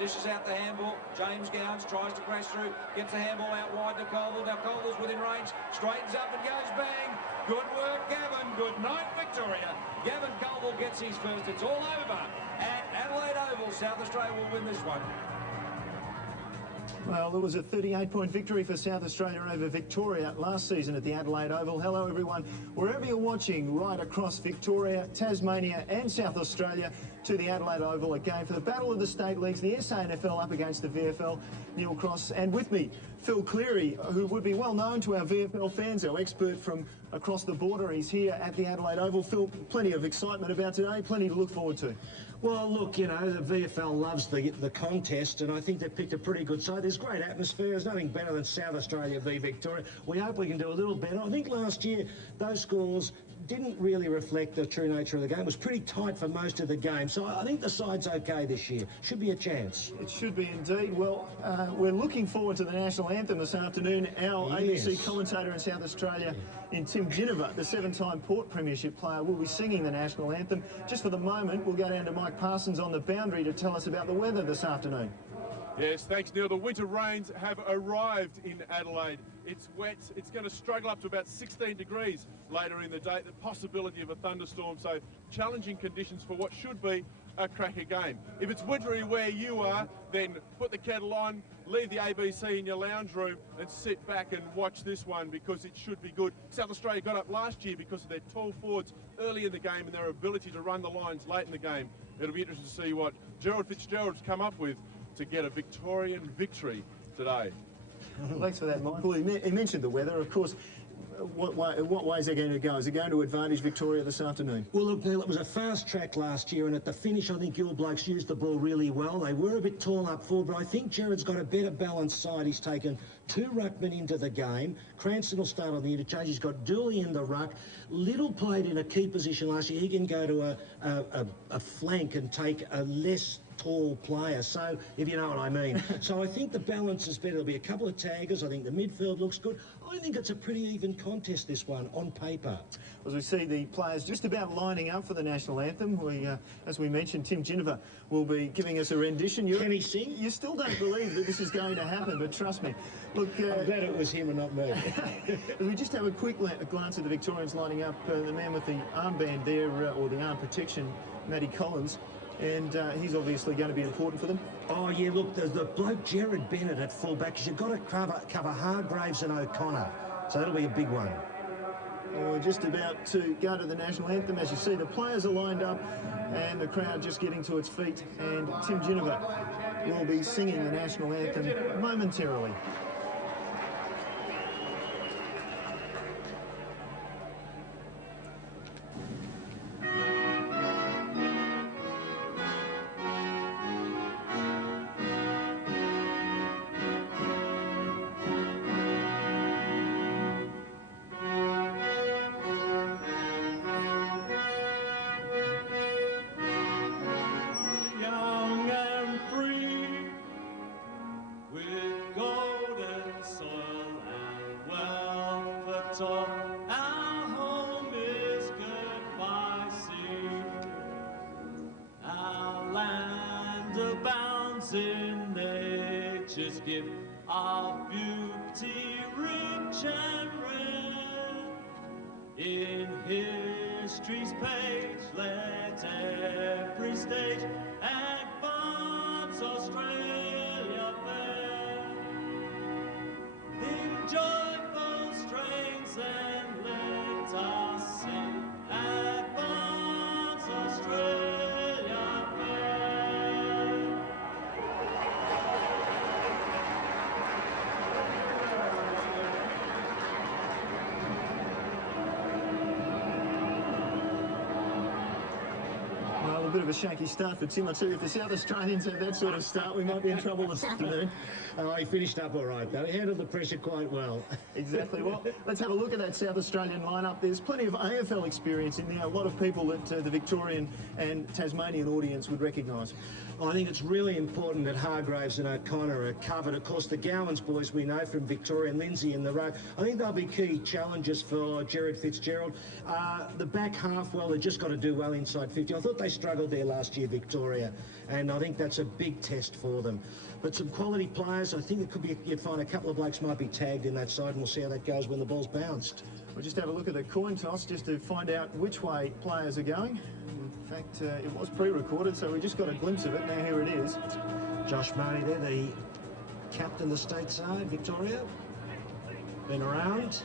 dishes out the handball. James Gowns tries to crash through, gets the handball out wide to Colville. Now Colville's within range, straightens up and goes bang. Good work, Gavin. Good night, Victoria. Gavin Colville gets his first. It's all over at Adelaide Oval. South Australia will win this one. Well, it was a 38-point victory for South Australia over Victoria last season at the Adelaide Oval. Hello, everyone. Wherever you're watching, right across Victoria, Tasmania and South Australia to the Adelaide Oval again for the Battle of the State Leagues, the SANFL up against the VFL. Neil Cross, and with me, Phil Cleary, who would be well known to our VFL fans, our expert from across the border. He's here at the Adelaide Oval. Phil, plenty of excitement about today, plenty to look forward to. Well, look, you know, the VFL loves the contest, and I think they've picked a pretty good side. There's great atmosphere. There's nothing better than South Australia v Victoria. We hope we can do a little better. I think last year those scores didn't really reflect the true nature of the game. It was pretty tight for most of the game. So I think the side's okay this year. Should be a chance. It should be indeed. Well, we're looking forward to the national anthem this afternoon. Our ABC commentator in South Australia, in Tim Ginniver, the 7-time Port Premiership player, will be singing the national anthem. Just for the moment, we'll go down to Mike Parsons on the boundary to tell us about the weather this afternoon. Yes, thanks, Neil. The winter rains have arrived in Adelaide. It's wet. It's going to struggle up to about 16 degrees later in the day. The possibility of a thunderstorm, so challenging conditions for what should be a cracker game. If it's wintry where you are, then put the kettle on, leave the ABC in your lounge room and sit back and watch this one because it should be good. South Australia got up last year because of their tall forwards early in the game and their ability to run the lines late in the game. It'll be interesting to see what Gerald Fitzgerald's come up with to get a Victorian victory today. Thanks for that, Michael. He mentioned the weather, of course. What way is it going to go? Is it going to advantage Victoria this afternoon? Well, look, Neil, it was a fast track last year, and at the finish, I think your blokes used the ball really well. They were a bit tall up forward, but I think Jared's got a better balanced side. He's taken 2 ruckmen into the game. Cranston will start on the interchange. He's got Dooley in the ruck. Little played in a key position last year. He can go to a flank and take a less tall player, so if you know what I mean. So I think the balance is better. There'll be a couple of taggers. I think the midfield looks good. I think it's a pretty even contest, this one, on paper. As we see the players just about lining up for the national anthem, as we mentioned, Tim Ginniver will be giving us a rendition. Can he sing? You still don't believe that this is going to happen, but trust me. Look, I'm glad it was him and not me. As we just have a quick glance at the Victorians lining up, the man with the armband there, or the arm protection, Matty Collins, and he's obviously going to be important for them. Oh, yeah, look, the bloke Jared Bennett at fullback, because you've got to cover Hargraves and O'Connor, so that'll be a big one. We're just about to go to the national anthem. As you see, the players are lined up and the crowd just getting to its feet, and Tim Ginniver will be singing the national anthem momentarily. Our home is good by sea. Our land abounds in nature's gift of beauty rich and rare. In history's page, let every stage advance Australia fair. In joyful strains and let us sing, advance Australia fair. Well, a bit of a shaky start for Tim. I tell you, if the South Australians have that sort of start, we might be in trouble this afternoon. Oh, he finished up all right, though. He handled the pressure quite well. Exactly. Well, let's have a look at that South Australian lineup. There's plenty of AFL experience in there. A lot of people that the Victorian and Tasmanian audience would recognise. I think it's really important that Hargraves and O'Connor are covered. Of course, the Gowans boys we know from Victoria, and Lindsay in the row. I think they'll be key challenges for Jared Fitzgerald. The back half, well, they've just got to do well inside 50. I thought they struggled struggled there last year, Victoria, and I think that's a big test for them. But some quality players, I think it could be, you'd find a couple of blokes might be tagged in that side, and we'll see how that goes when the ball's bounced. We'll just have a look at the coin toss just to find out which way players are going. In fact, it was pre-recorded, so we just got a glimpse of it. Now here it is. Josh Murray there, the captain of the stateside, Victoria. Been around.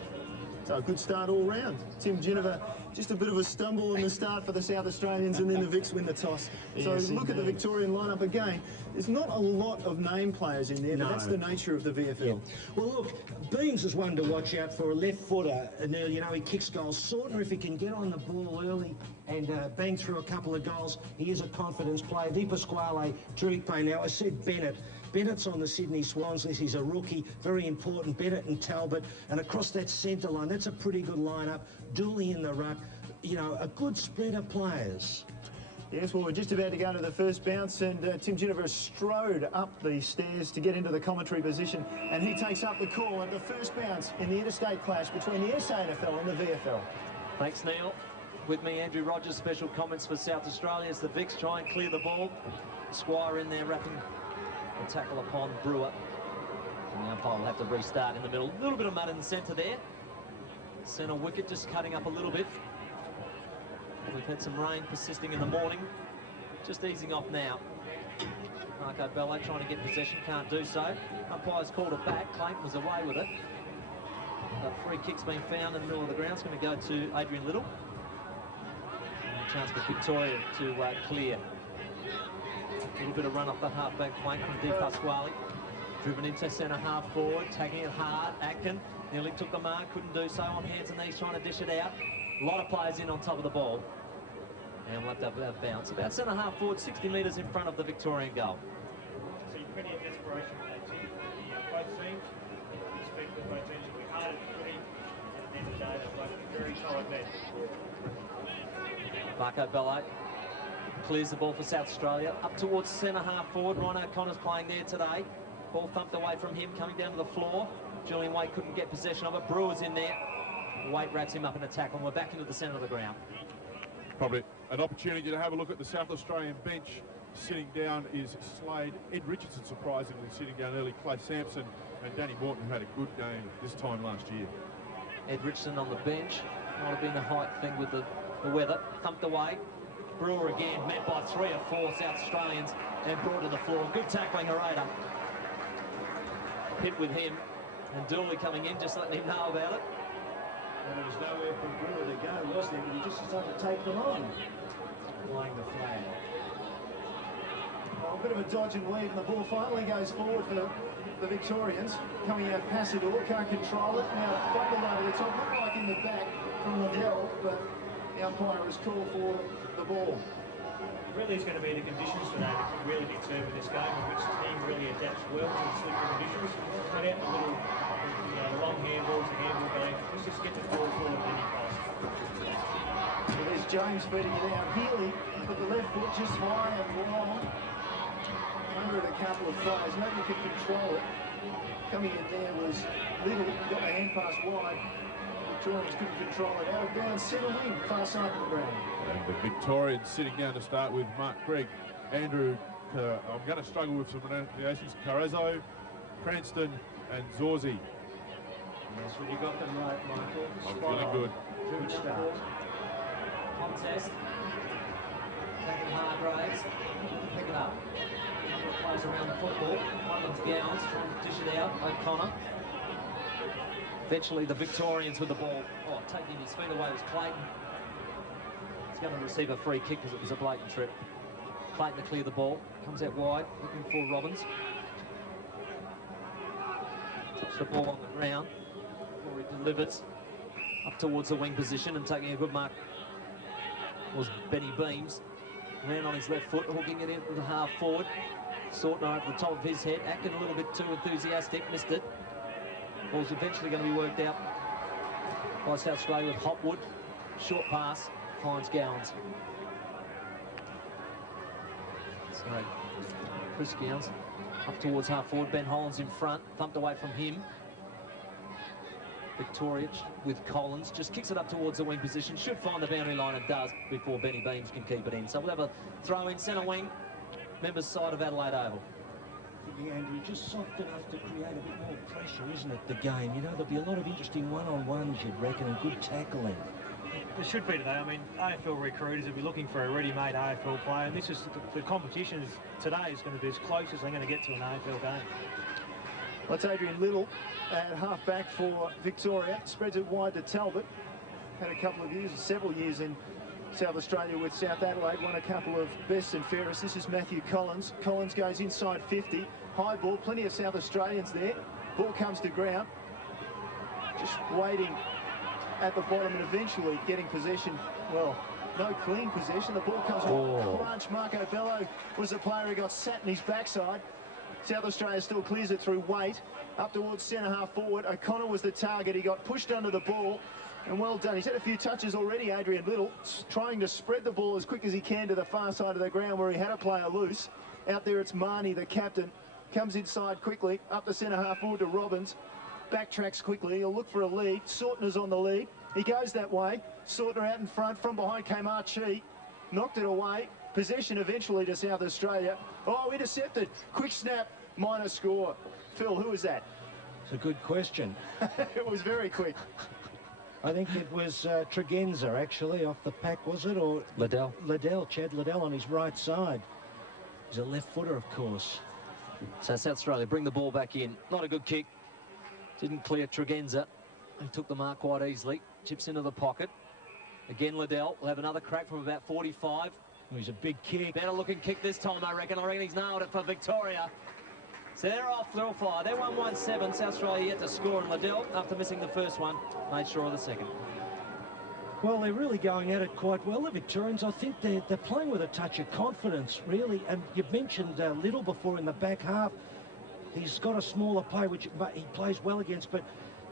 So a good start all round. Tim Ginniver, just a bit of a stumble in the start for the South Australians, and then the Vics win the toss. So Yes, look at the Victorian lineup again. There's not a lot of name players in there, but that's the nature of the VFL. Yeah. Well, look, Beams is one to watch out for, a left footer, and you know, he kicks goals. Sortner, if he can get on the ball early and bang through a couple of goals, he is a confidence player. Di Pasquale, terrific play. Now, I said Bennett. Bennett's on the Sydney Swans list. He's a rookie, very important. Bennett and Talbot, and across that centre line, that's a pretty good lineup. Dooley in the ruck, you know, a good spread of players. Yes, well, we're just about to go to the first bounce, and Tim Ginniver strode up the stairs to get into the commentary position, and he takes up the call at the first bounce in the interstate clash between the SANFL and the VFL. Thanks, Neil. With me, Andrew Rogers, special comments for South Australia as the Vics try and clear the ball. Squire in there wrapping a tackle upon Brewer. And the umpire will have to restart in the middle. A little bit of mud in the centre there. Centre wicket just cutting up a little bit. We've had some rain persisting in the morning. Just easing off now. Marco Bello trying to get possession, can't do so. Umpire's called it back. Clayton was away with it. But free kick's been found in the middle of the ground. It's going to go to Adrian Little. And a chance for Victoria to clear. A little bit of run off the half-back flank from Di Pasquale. Driven into centre half forward, tagging it hard. Atkin nearly took the mark, couldn't do so. On hands and knees trying to dish it out. A lot of players in on top of the ball. And we'll have to have a bounce. About centre half forward, 60 metres in front of the Victorian goal. So you've plenty of desperation for that team. Both teams, expect that both teams will be hard at footy. And at the end of the day, they're both very solid men. Marco Bello clears the ball for South Australia. Up towards centre half forward. Ryan O'Connor's playing there today. Ball thumped away from him, coming down to the floor. Julian Waite couldn't get possession of it. Brewer's in there. Waite wraps him up in a tackle, and we're back into the centre of the ground. Probably an opportunity to have a look at the South Australian bench. Sitting down is Slade. Ed Richardson, surprisingly, sitting down early. Clay Sampson and Danny Morton, who had a good game this time last year. Ed Richardson on the bench. Might have been a height thing with the weather. Thumped away. Brewer again, met by 3 or 4 South Australians and brought to the floor. Good tackling, Hereda. Hit with him. And Dooley coming in, just letting him know about it. And there was nowhere for Brewer to go, was there? But he just decided to take them on. Flying the flag. Well, a bit of a dodge and weave, and the ball finally goes forward for the Victorians. Coming out Passador, can't control it. Now fumbled over the top, looked like in the back from Liddell, but the umpire has called for the ball. Really, it's going to be the conditions today that can really determine this game, and which team really adapts well to the slippery conditions. Cut out the little, the long handballs, the handball game. Let's just get the ball forward at any cost. So there's James feeding it out. Healy put the left foot just high and long. Under it a couple of tries. Nobody could control it. Coming in there was Little, got the hand pass wide. Victorians couldn't control it. Out of bounds, centre wing, far side of the ground. And the Victorians sitting down to start with Mark Craig. Andrew, I'm going to struggle with some pronunciations. Carrazzo, Cranston and Zorzi. Yes, well, you got them right, Michael. I'm feeling good. Good start. Contest. Taking Hargraves. Pick it up. Number of players around the football. One of them's Gowns trying to dish it out. O'Connor. Eventually the Victorians with the ball. Oh, taking his feet away was Clayton. He's going to receive a free kick because it was a blatant trip. Clayton to clear the ball. Comes out wide, looking for Robbins. Touch the ball on the ground before he delivers up towards the wing position and taking a good mark was Benny Beams. Ran on his left foot, hooking it into the half forward. Sortner over the top of his head. Atkin a little bit too enthusiastic, missed it. Ball's eventually going to be worked out by South Australia with Hopwood. Short pass, finds Gowns. So Chris Gowns up towards half forward. Ben Hollands in front, thumped away from him. Victoria with Collins, just kicks it up towards the wing position, should find the boundary line and does before Benny Beams can keep it in. So we'll have a throw in centre wing, members side of Adelaide Oval. Yeah, Andrew, just soft enough to create a bit more pressure, isn't it, the game? You know, there'll be a lot of interesting one-on-ones, you'd reckon, and good tackling. There should be today. I mean, AFL recruiters will be looking for a ready-made AFL player, and this is the competition today is going to be as close as they're going to get to an AFL game. Well, it's Adrian Little at half-back for Victoria. Spreads it wide to Talbot. Had a couple of years, several years in South Australia with South Adelaide. Won a couple of best and fairest. This is Matthew Collins. Collins goes inside 50. High ball, plenty of South Australians there. Ball comes to ground. Just waiting at the bottom and eventually getting possession. Well, no clean possession. The ball comes off. Crunch. Marco Bello was the player who got sat in his backside. South Australia still clears it through weight. Up towards centre half forward. O'Connor was the target. He got pushed under the ball. And well done. He's had a few touches already, Adrian Little, trying to spread the ball as quick as he can to the far side of the ground where he had a player loose. Out there it's Marnie, the captain. Comes inside quickly. Up the centre half forward to Robbins. Backtracks quickly. He'll look for a lead. Sortner's on the lead. He goes that way. Sortner out in front. From behind came Archie. Knocked it away. Possession eventually to South Australia. Oh, intercepted. Quick snap. Minor score. Phil, who was that? It's a good question. It was very quick. I think it was Tregenza, actually, off the pack, was it? Or Liddell. Liddell, Chad Liddell on his right side. He's a left footer, of course. So South Australia bring the ball back in. Not a good kick. Didn't clear Tregenza. He took the mark quite easily. Chips into the pocket. Again, Liddell will have another crack from about 45. It was a big kick. Better looking kick this time, I reckon. I reckon he's nailed it for Victoria. So they're off, they'll fly. They're 1-1-7. South Australia yet to score, and Liddell, after missing the first one, made sure of the second. Well, they're really going at it quite well, the Victorians. I think they're playing with a touch of confidence, really. And you've mentioned Little before in the back half. He's got a smaller play, which he plays well against. But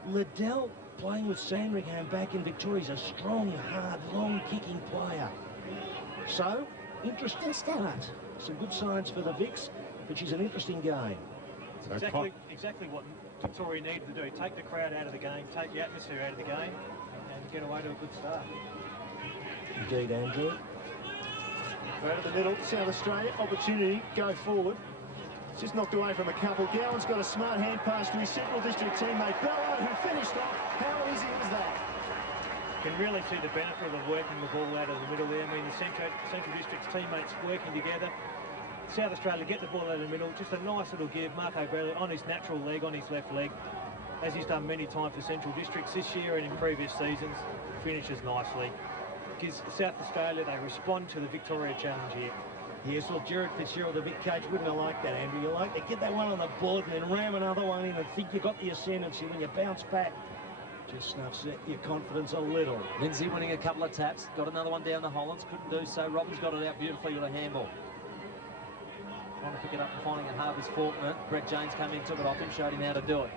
Liddell, playing with Sandringham back in Victoria, is a strong, hard, long-kicking player. So, interesting start. Some good signs for the Vics, which is an interesting game. Exactly what Victoria needed to do. Take the crowd out of the game, take the atmosphere out of the game, and get away to a good start. Indeed, Andrew. Right to the middle, South Australia, opportunity, go forward. It's just knocked away from a couple. Gowan's got a smart hand pass to his Central District teammate, Bello, who finished off. How easy was that? You can really see the benefit of working the ball out of the middle there. I mean, the Central District's teammates working together. South Australia get the ball out of the middle. Just a nice little give. Marco Bello on his natural leg, on his left leg, as he's done many times for Central Districts this year and in previous seasons. Finishes nicely. Gives South Australia, they respond to the Victoria challenge here. Yes, well, Jared Fitzgerald, the big coach, wouldn't have liked that, Andrew. You like to get that one on the board and then ram another one in and think you got the ascendancy. When you bounce back, just snuffs your confidence a little. Lindsay winning a couple of taps. Got another one down to Hollands. Couldn't do so. Robbins got it out beautifully with a handball. Trying to pick it up and finding it hard was Faulkner. Brett James came in, took it off him, showed him how to do it.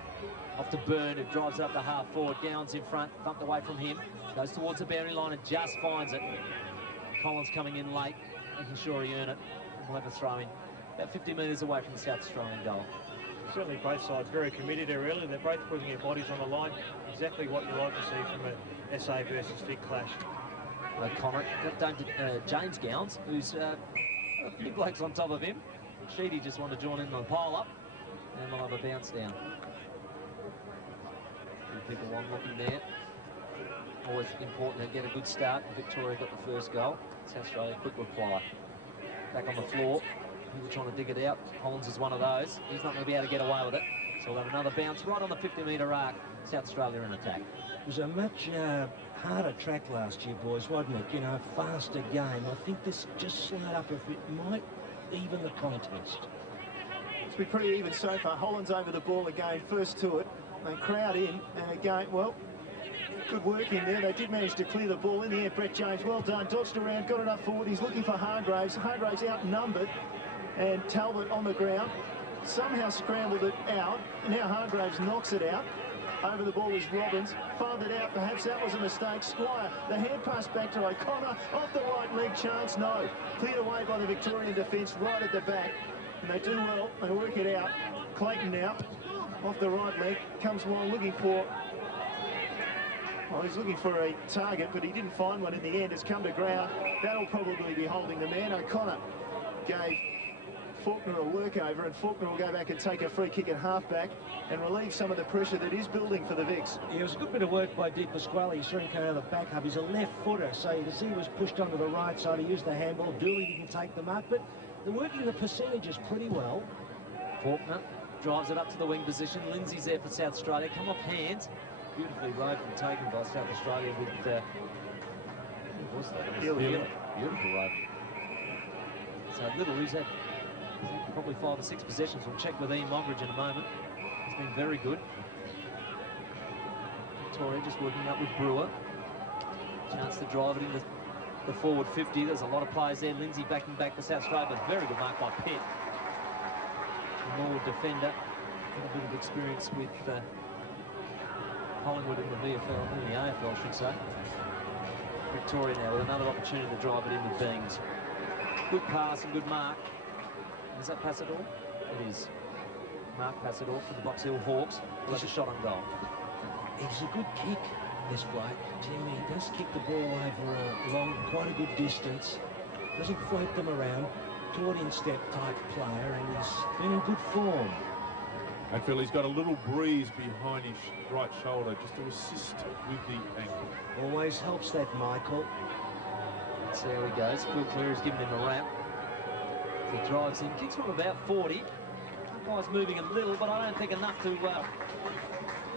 Off to Byrne, who drives up the half forward. Gowan's in front, bumped away from him. Goes towards the boundary line and just finds it. Collins coming in late, making sure he earned it. We'll have a throw in. About 50 metres away from the South Australian goal. Certainly both sides very committed there early. They're both putting their bodies on the line. Exactly what you like to see from a SA versus Vic clash. O'Connor got down to James Gowans, who's a few blokes on top of him. Sheedy just wanted to join in on the pile-up, and we'll have a bounce down. Two people on looking there. Always important to get a good start. Victoria got the first goal. South Australia, quick reply. Back on the floor. People trying to dig it out. Hollands is one of those. He's not going to be able to get away with it. So we'll have another bounce right on the 50-metre arc. South Australia in attack. It was a much harder track last year, boys, wasn't it? You know, faster game. I think this just slide up a bit might even the contest. It's been pretty even so far. Hollands over the ball again, first to it. They crowd in, and again, well, good work in there. They did manage to clear the ball in the air. Brett James, well done. Dodged around, got it up forward. He's looking for Hargraves. Hargraves outnumbered, and Talbot on the ground. Somehow scrambled it out. Now Hargraves knocks it out. Over the ball is Robbins. Farmed it out. Perhaps that was a mistake. Squire, the hand pass back to O'Connor. Off the right leg, chance, no. Cleared away by the Victorian defence right at the back. And they do well. They work it out. Clayton now, off the right leg. Comes along looking for Well, he's looking for a target, but he didn't find one in the end. It's come to ground. That'll probably be holding the man. O'Connor gave Faulkner a workover, and Faulkner will go back and take a free kick at halfback and relieve some of the pressure that is building for the Vics. Yeah, it was a good bit of work by Di Pasquale. He's trying to come out of the backup. He's a left footer, so you can see he was pushed onto the right side. He used the handball. Dooley didn't take the mark, but they're working the percentages pretty well. Faulkner drives it up to the wing position. Lindsay's there for South Australia. Come off hands. Beautifully roved and taken by South Australia with who was that? Healy. Beautiful rove. So Little, who's had probably 5 or 6 possessions. We'll check with Ian Mogridge in a moment. He's been very good. Victoria just working up with Brewer. Chance to drive it into the forward 50. There's a lot of players there. Lindsay backing back for South Australia, but very good mark by Pitt. More defender. A bit of experience with Collingwood in the VFL, in the AFL, I should say. Victoria now with another opportunity to drive it in with Beans. Good pass and good mark. Is that Passador? It is. Mark Passador for the Box Hill Hawks. With a shot on goal. He's a good kick, this bloke. Jimmy, he does kick the ball over quite a good distance. Doesn't float them around. Accordion step type player, and he's been in good form. I feel he's got a little breeze behind his right shoulder just to assist with the ankle. Always helps that, Michael. Let's see how he goes. Phil Cleary's giving him a wrap. He drives in, kicks from about 40. Guy's moving a little, but I don't think enough to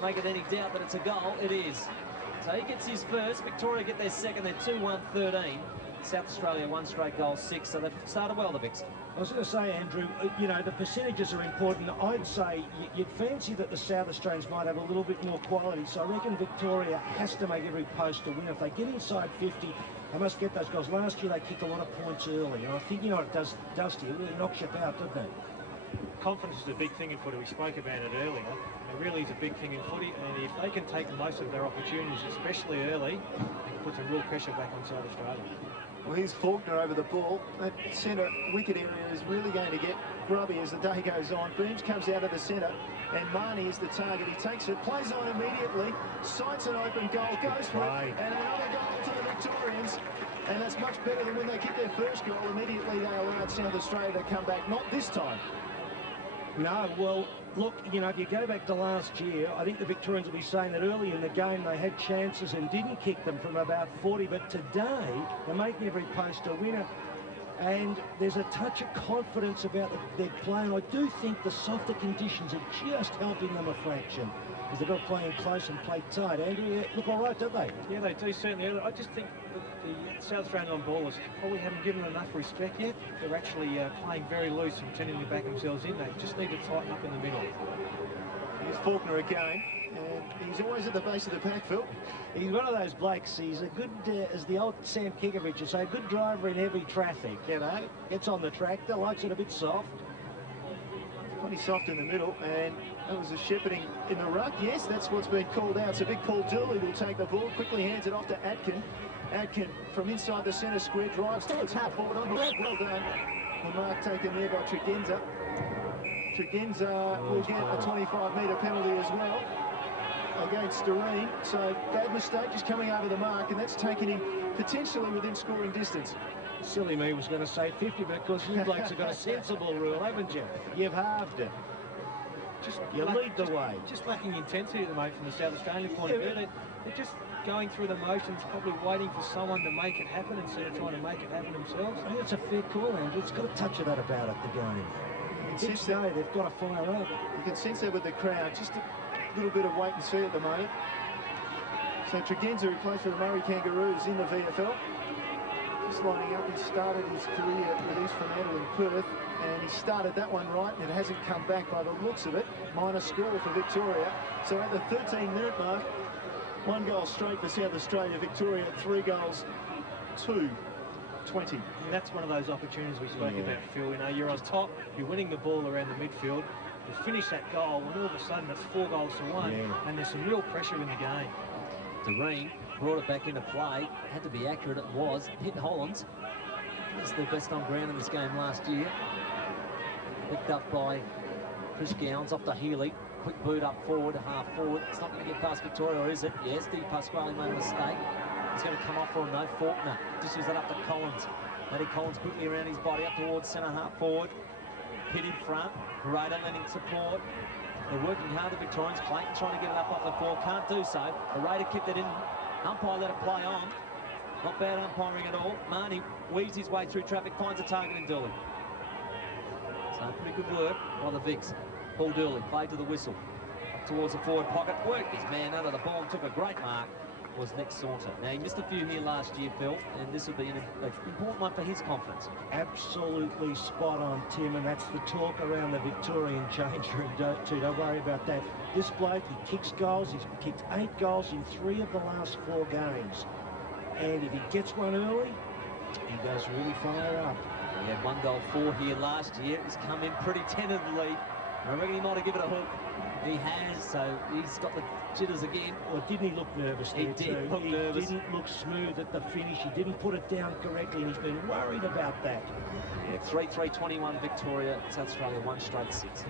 make it any doubt that it's a goal. It is. So he gets his first. Victoria get their second. They're 2-1-13. South Australia 1 straight goal 6, so they've started well, the Vics. I was going to say, Andrew, you know, the percentages are important. I'd say you'd fancy that the South Australians might have a little bit more quality, so I reckon Victoria has to make every post to win. If they get inside 50, they must get those goals. Last year they kicked a lot of points early, and I think, you know, what it does to you. It really knocks you out, doesn't it? Confidence is a big thing in footy. We spoke about it earlier. It really is a big thing in footy, and if they can take most of their opportunities, especially early, they can put some real pressure back on South Australia. Well, here's Faulkner over the ball. That centre wicket area is really going to get grubby as the day goes on. Beams comes out of the centre, and Marnie is the target. He takes it, plays on immediately, sights an open goal, goes for it, and another goal to the Victorians. And that's much better than when they kicked their first goal. Immediately they allowed South Australia to come back. Not this time. No, well, look, you know, if you go back to last year, I think the Victorians will be saying that early in the game they had chances and didn't kick them from about 40, but today they're making every post a winner. And there's a touch of confidence about their play, and I do think the softer conditions are just helping them a fraction, because they've got playing close and play tight. Andrew, they look all right, don't they? Yeah, they do, certainly. I just think that the South Australian on-ballers probably haven't given them enough respect yet. They're actually playing very loose and pretending to back themselves in. They just need to tighten up in the middle. Here's Faulkner again, and he's always at the base of the pack, Phil. He's one of those blokes. He's a good, as the old Sam Kikovich would say, a good driver in heavy traffic, you know. Gets on the tractor, likes it a bit soft. Pretty soft in the middle, and that was a shepherding in the ruck. Yes, that's what's been called out. So big Paul Dooley will take the ball, quickly hands it off to Atkin. Atkin from inside the centre square drives to the tap forward on the left. Well done. The mark taken there by Tregenza. Tregenza will get a 25-metre penalty as well against Doreen. So bad mistake, just coming over the mark, and that's taken him potentially within scoring distance. Silly me was going to say 50, but of course you blokes have got a sensible rule, haven't you? You've halved it. You lead the way. Just lacking intensity at the moment from the South Australian point of view. They're just going through the motions, probably waiting for someone to make it happen instead of trying to make it happen themselves. I think it's a fair call, Andrew. It's got a touch of that about it, the game. Each day they've got to fire up. You can sense that with the crowd. Just a little bit of wait and see at the moment. So Tregenza, who plays for the Murray Kangaroos in the VFL, just lining up. He started his career with East Fremantle in Perth, and he started that one right, and it hasn't come back by the looks of it. Minor score for Victoria. So at the 13-minute mark, 1 goal straight for South Australia. Victoria 3 goals, 2-20. Yeah, that's one of those opportunities we spoke about, Phil. You know, you're on top, you're winning the ball around the midfield, you finish that goal, and all of a sudden it's 4 goals to 1, and there's some real pressure in the game. Doreen brought it back into play. Had to be accurate, it was. Hit Hollands. It's their best on ground in this game last year. Picked up by Chris Gowns off the Healy. Quick boot up forward, half forward. It's not going to get past Victoria, or is it? Yes, Di Pasquale made a mistake. He's going to come off for him, no. Faulkner dishes it up to Collins. Matty Collins quickly around his body up towards centre half forward. Hit in front. Greater lending support. They're working hard, the Victorians. Clayton trying to get it up off the floor. Can't do so. The Raider kicked it in. Umpire let it play on. Not bad umpiring at all. Marnie weaves his way through traffic, finds a target in Dooley. So pretty good work by the Vics. Paul Dooley played to the whistle. Up towards the forward pocket. Worked his man under the ball and took a great mark. Was Nick Saunter. Now, he missed a few here last year, Phil, and this will be an important one for his confidence. Absolutely spot on, Tim, and that's the talk around the Victorian change room too. Don't worry about that. This bloke, he kicks goals. He's kicked 8 goals in 3 of the last 4 games. And if he gets one early, he goes really far up. He had 1 goal 4 here last year. He's come in pretty tentatively. I reckon he might have given it a hook. He has, so he's got the jitters again. Well, didn't he look nervous there too? He didn't look smooth at the finish. He didn't put it down correctly, and he's been worried about that. Yeah, 3-3-21 Victoria. South Australia 1 straight 6.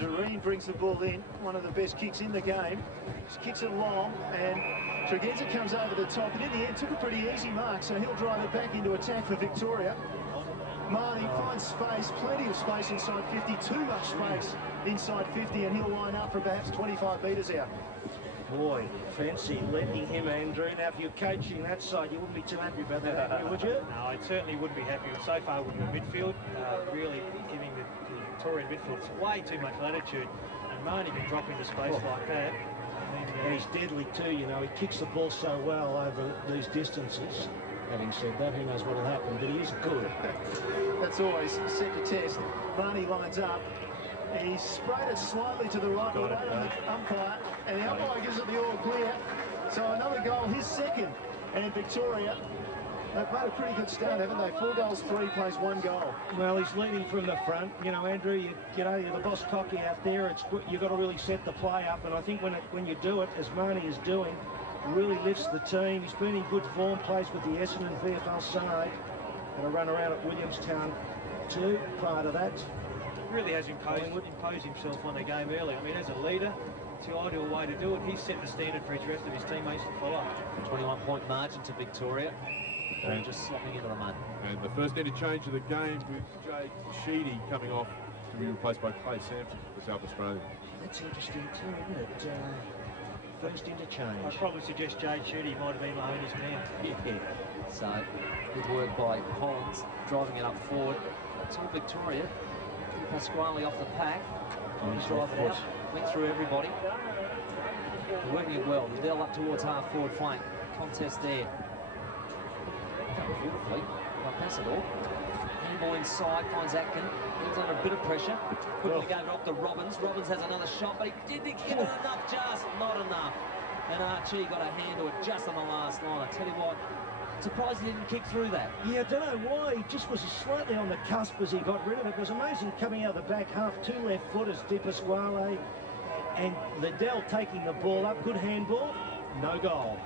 Doreen brings the ball in, one of the best kicks in the game. Just kicks it long, and Tregenza comes over the top, and in the end took a pretty easy mark, so he'll drive it back into attack for Victoria. Marnie finds space, plenty of space inside 50, too much space inside 50, and he'll line up for perhaps 25 metres out. Boy, fancy lending him, Andrew. Now, if you're coaching that side, you wouldn't be too happy about that, Andrew, would you? No, I certainly wouldn't be happy so far with your midfield. Really giving the Victorian midfield way too much latitude, and Marnie can drop into space like that. And he's deadly too, you know. He kicks the ball so well over these distances. Having said that, who knows what will happen, but he is good. That's always set to test. Marnie lines up. He's sprayed it slightly to the right, away on the umpire, and the umpire gives it the all clear. So another goal, his second. And Victoria, they've made a pretty good start, haven't they? 4 goals, 3 plays 1 goal. Well, he's leading from the front. You know, Andrew, you know, you're the boss cocky out there. You've got to really set the play up, and I think when you do it, as Marnie is doing, really lifts the team. He's been in good form, plays with the SANFL VFL side. Got a run around at Williamstown too, part of that. Really has imposed himself on the game early. I mean, as a leader, it's the ideal way to do it. He's set the standard for his rest of his teammates to follow. 21-point margin to Victoria. And just slopping into the mud. And the first interchange of the game with Jay Sheedy coming off to be replaced by Clay Sampson for South Australia. That's interesting too, isn't it? First interchange. I'd probably suggest Jade Sheedy might have been Mahoney's man. Yeah. So, good work by Collins, driving it up forward. It's all Victoria. Pasquale off the pack. Drive it out. Went through everybody. They're working it well. Liddell up towards half forward flank. Contest there. Beautifully. Well, pass it all. Handball inside, finds Atkin. He's under a bit of pressure. Quickly gave it off to Robbins. Robbins has another shot, but he didn't get it enough, just not enough. And Archie got a hand to it just on the last line. I tell you what, surprised he didn't kick through that. Yeah, I don't know why. He just was slightly on the cusp as he got rid of it. It was amazing coming out the back half, 2 left footers, Di Pasquale and Liddell taking the ball up. Good handball, no goal.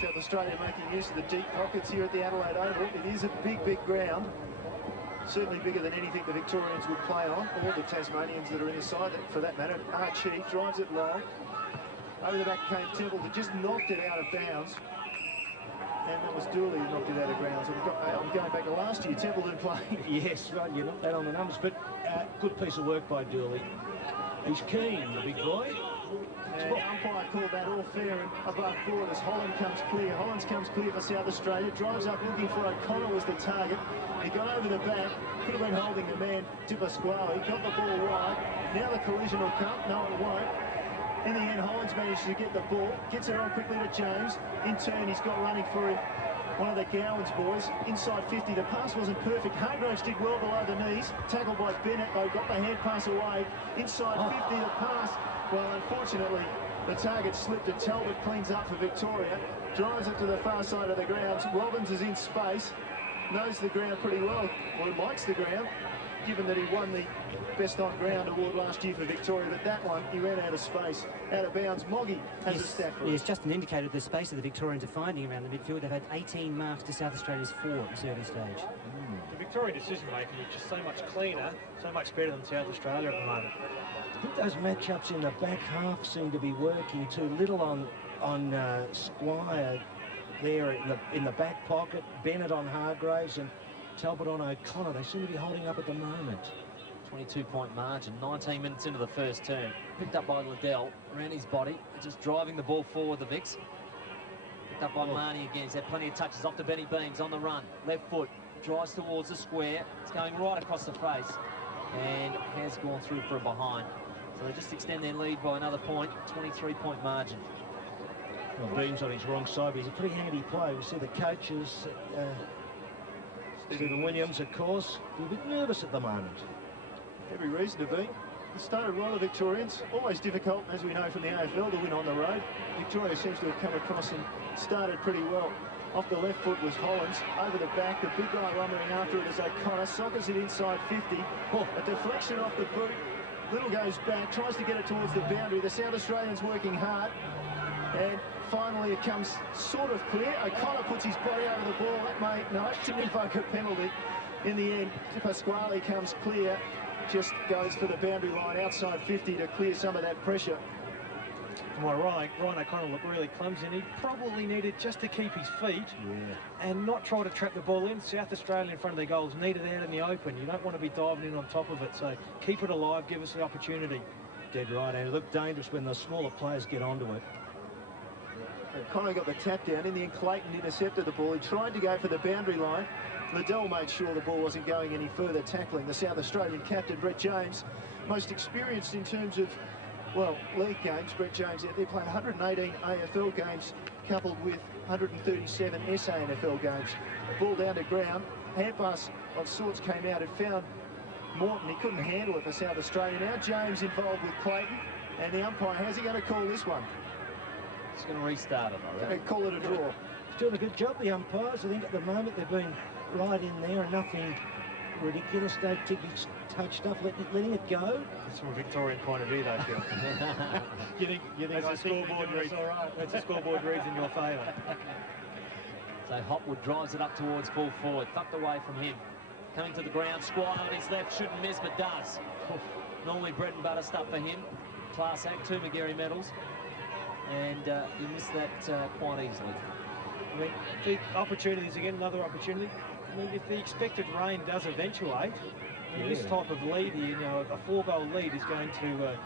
South Australia making use of the deep pockets here at the Adelaide Oval. It is a big, big ground. Certainly bigger than anything the Victorians would play on, or the Tasmanians that are in the side, for that matter. Archie drives it long. Over the back came Temple, that just knocked it out of bounds. And that was Dooley who knocked it out of grounds. I'm going back to last year, Templeton playing. Yes, right, you knocked that on the numbers, but good piece of work by Dooley. He's keen, the big boy. And the umpire called that all fair and above board as Holland comes clear. Hollands comes clear for South Australia, drives up looking for O'Connor was the target. He got over the back, could have been holding the man, Di Pasquale, got the ball wide. Now the collision will come, no it won't. In the end, Hollands managed to get the ball, gets it on quickly to James. In turn, he's got running for him one of the Gowans boys, inside 50. The pass wasn't perfect. Hargraves did well below the knees. Tackled by Bennett, though, got the hand pass away. Inside 50, the pass. Well, unfortunately, the target slipped and Talbot cleans up for Victoria. Drives it to the far side of the grounds. Robbins is in space. Knows the ground pretty well. Well, likes the ground, given that he won the Best On Ground award last year for Victoria, but that one, he ran out of space, out of bounds. Moggy has a stat for us. It's just an indicator of the space that the Victorians are finding around the midfield. They've had 18 marks to South Australia's 4 at this early stage. The Victorian decision-making is just so much cleaner, so much better than South Australia at the moment. I think those matchups in the back half seem to be working too little on Squire there in the back pocket, Bennett on Hargraves and Talbot on O'Connor. They seem to be holding up at the moment. 22-point margin, 19 minutes into the first term. Picked up by Liddell around his body, just driving the ball forward, the Vicks. Picked up by Marnie again. He's had plenty of touches off to Benny Beams on the run. Left foot, drives towards the square. It's going right across the face and has gone through for a behind. So they just extend their lead by another point, 23-point margin. Well, Beams on his wrong side, but he's a pretty handy player. We see the coaches, Stephen Williams, of course, a bit nervous at the moment. Every reason to be. It started well, the Victorians. Always difficult, as we know from the AFL, to win on the road. Victoria seems to have come across and started pretty well. Off the left foot was Hollands. Over the back, the big guy lumbering after it is O'Connor. Sockers it inside 50. A deflection off the boot. Little goes back, tries to get it towards the boundary. The South Australians working hard. And finally it comes sort of clear. O'Connor puts his body over the ball. That may didn't invoke a penalty. In the end, Pasquale comes clear. Just goes for the boundary line outside 50 to clear some of that pressure. Well, Ryan O'Connor looked really clumsy, and he probably needed just to keep his feet and not try to trap the ball in. South Australia in front of their goals need it out in the open. You don't want to be diving in on top of it, so keep it alive, give us the opportunity. Dead right, and it looked dangerous when the smaller players get onto it. O'Connor got the tap down. In the end, Clayton intercepted the ball. He tried to go for the boundary line. Liddell made sure the ball wasn't going any further, tackling the South Australian captain, Brett James. Most experienced in terms of, well, league games. Brett James, they played 118 AFL games, coupled with 137 SANFL games. Ball down to ground. Hand pass of sorts came out. It found Morton. He couldn't handle it for South Australia. Now James involved with Clayton. And the umpire, how's he going to call this one? He's going to restart it, I reckon. Call it a draw. He's doing a good job, the umpires. I think at the moment they've been right in there and nothing ridiculous, no tickets touched up, letting it go. That's from a Victorian point of view, though, Phil. you think that's the scoreboard reads all right? That's the scoreboard reads in your favour. So Hopwood drives it up towards full forward, tucked away from him. Coming to the ground, Squire on his left, shouldn't miss, but does. Normally bread and butter stuff for him. Class act, 2 McGarry medals. And he missed that quite easily. I mean, the opportunities again, another opportunity. I mean, if the expected rain does eventuate, this type of lead, a 4-goal lead is going to,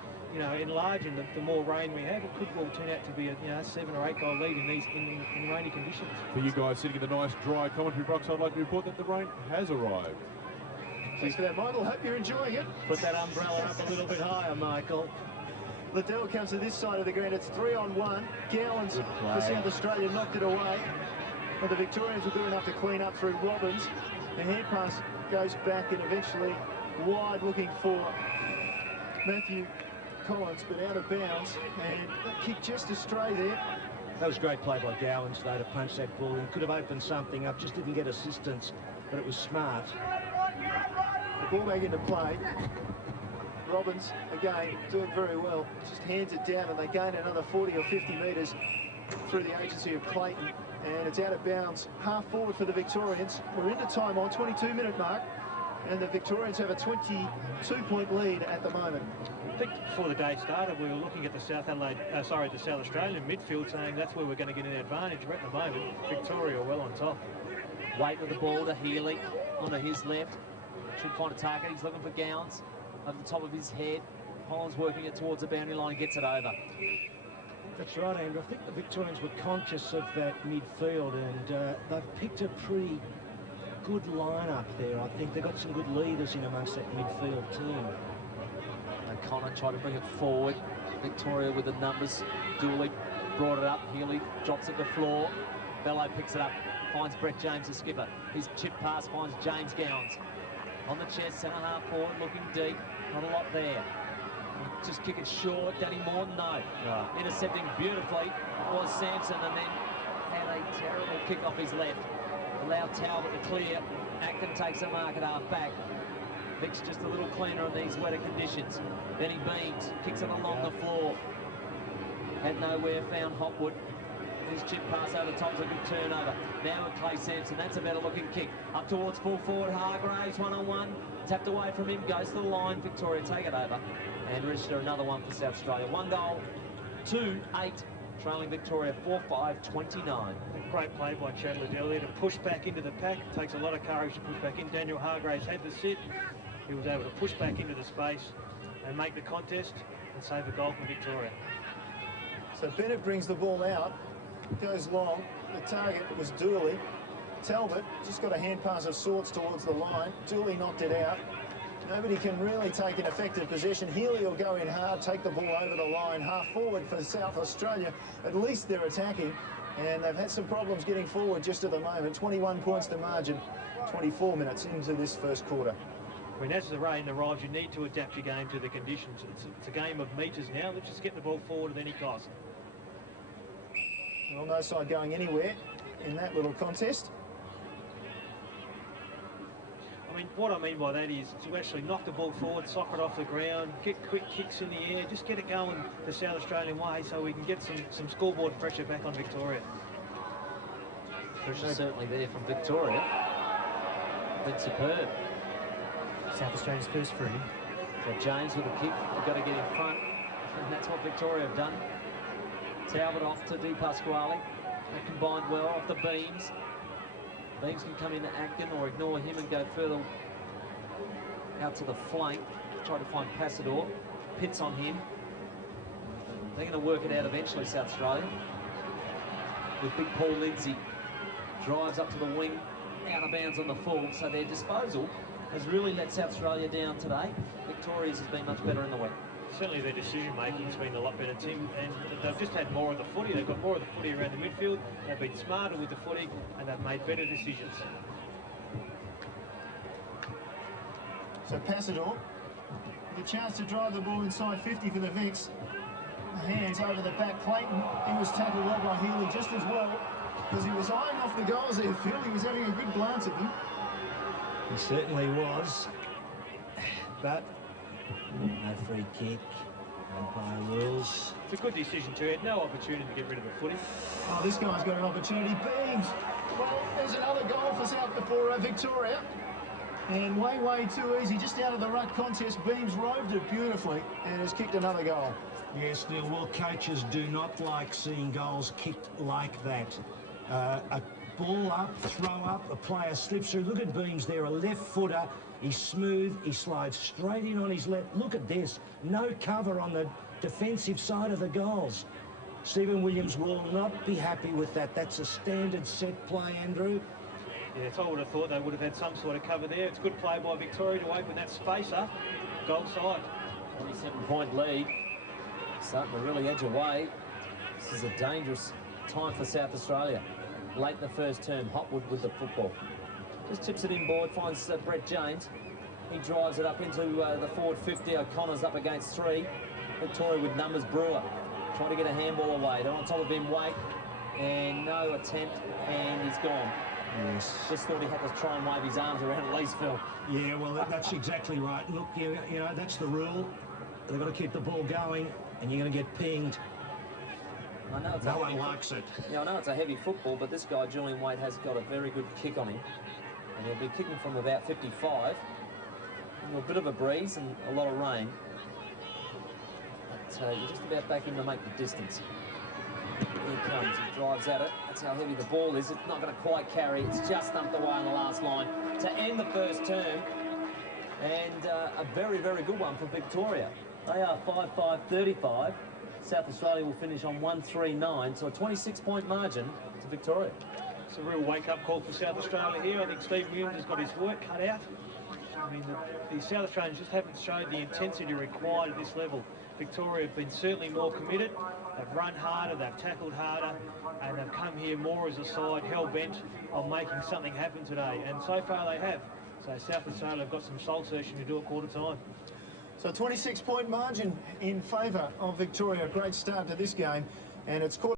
enlarge, and the more rain we have, it could well turn out to be a 7 or 8 goal lead in these in rainy conditions. For you guys sitting in the nice dry commentary box, I'd like to report that the rain has arrived. Thanks for that, Michael. Hope you're enjoying it. Put that umbrella up a little bit higher, Michael. Liddell comes to this side of the ground. It's 3-on-1. Gowans for South Australia knocked it away. But the Victorians will do enough to clean up through Robbins. The hand pass goes back and eventually wide, looking for Matthew Collins, but out of bounds. And that kick just astray there. That was great play by Gowans, though, to punch that ball in. Could have opened something up, just didn't get assistance, but it was smart. The ball back into play. Robbins, again, doing very well. Just hands it down and they gain another 40 or 50 metres through the agency of Clayton. And it's out of bounds, half forward for the Victorians. We're into time on 22-minute mark. And the Victorians have a 22-point lead at the moment. I think before the day started, we were looking at the South Australian midfield, saying that's where we're going to get an advantage. But at the moment, Victoria are well on top. Wait with the ball to Healy, onto his left. Should find a target. He's looking for Gowans. Over the top of his head. Holland's working it towards the boundary line, gets it over. That's right, Andrew. I think the Victorians were conscious of that midfield, and they've picked a pretty good lineup there. I think they've got some good leaders in amongst that midfield team. O'Connor tried to bring it forward. Victoria with the numbers. Dooley brought it up. Healy drops it to the floor. Bello picks it up. Finds Brett James, the skipper. His chip pass finds James Gowans. On the chest, centre half forward, looking deep. Not a lot there. Just kick it short. Danny Morton, no. Right. Intercepting beautifully was Sampson, and then had a terrible kick off his left. Allowed Talbot to clear. Acton takes a mark at half back. Vic's just a little cleaner in these wetter conditions. Benny Beams kicks it along the floor. Had nowhere, found Hopwood. His chip pass over the top's a good turnover. Now with Clay Sampson, that's a better looking kick. Up towards full forward, Hargraves, one-on-one. Tapped away from him, goes to the line. Victoria take it over and register another one for South Australia. 1 goal, 2-8, trailing Victoria 4-5-29. Great play by Chad Liddell there to push back into the pack. It takes a lot of courage to push back in. Daniel Hargraves had to sit. He was able to push back into the space and make the contest and save a goal for Victoria. So Bennett brings the ball out, goes long. The target was Dooley. Talbot just got a hand pass of sorts towards the line. Dooley knocked it out. Nobody can really take an effective possession. Healy will go in hard, take the ball over the line, half forward for South Australia. At least they're attacking, and they've had some problems getting forward just at the moment. 21 points to margin, 24 minutes into this first quarter. I mean, as the rain arrives, you need to adapt your game to the conditions. It's a game of metres now. Let's just get the ball forward at any cost. Well, no side going anywhere in that little contest. I mean, what I mean by that is to actually knock the ball forward, sock it off the ground, get quick kicks in the air, just get it going the South Australian way so we can get some scoreboard pressure back on Victoria. Pressure certainly there from Victoria. Been superb. South Australia's first free. So James with a kick, they've got to get in front, and that's what Victoria have done. Talbot off to Di Pasquale. They combined well off the beams. Beams can come into Acton or ignore him and go further out to the flank. Try to find Passador. Pitts on him. They're going to work it out eventually, South Australia. With big Paul Lindsay. Drives up to the wing, out of bounds on the full. So their disposal has really let South Australia down today. Victoria's has been much better in the wet. Certainly their decision-making has been a lot better, Tim, and they've just had more of the footy. They've got more of the footy around the midfield. They've been smarter with the footy, and they've made better decisions. So Passador, the chance to drive the ball inside 50 for the Vics. Hands over the back. Clayton, he was tackled well by Healy just as well, because he was eyeing off the goals there. Phil, he was having a good glance at them. He certainly was, but no free kick, umpire rules. It's a good decision too. He had no opportunity to get rid of the footy. Oh, this guy's got an opportunity. Beams. Well, there's another goal for Victoria. And way too easy. Just out of the ruck contest, Beams roved it beautifully and has kicked another goal. Yes, Neil, well, coaches do not like seeing goals kicked like that. A ball up, throw up, a player slips through. Look at Beams there, a left footer. He's smooth, he slides straight in on his left. Look at this, no cover on the defensive side of the goals. Stephen Williams will not be happy with that. That's a standard set play, Andrew. Yes, I would have thought they would have had some sort of cover there. It's good play by Victoria to open that space up. Goal side. 27-point lead. Starting to really edge away. This is a dangerous time for South Australia. Late in the first term, Hotwood with the football. Just tips it inboard, finds Brett James. He drives it up into the forward 50. O'Connor's up against 3. Victoria with numbers. Brewer trying to get a handball away. They're on top of him, Wake. And no attempt, and he's gone. Yes. Just thought he had to try and wave his arms around at least, Phil. Yeah, well, that's exactly right. Look, you know, that's the rule. They've got to keep the ball going, and you're going to get pinged. I know it's no one likes it. Yeah, I know it's a heavy football, but this guy, Julian Wade, has got a very good kick on him. And he'll be kicking from about 55. A bit of a breeze and a lot of rain. But you're just about back in to make the distance. Here he comes, he drives at it. That's how heavy the ball is. It's not going to quite carry. It's just stumped away on the last line to end the first term. And a very good one for Victoria. They are 5-5-35. South Australia will finish on 1-3-9, so a 26-point margin to Victoria. It's a real wake-up call for South Australia here. I think Steve Williams has got his work cut out. I mean, the South Australians just haven't showed the intensity required at this level. Victoria have been certainly more committed. They've run harder, they've tackled harder, and they've come here more as a side, hell-bent on making something happen today. And so far they have. So South Australia have got some soul-searching to do at quarter time. So 26-point margin in favour of Victoria. Great start to this game, and it's quarter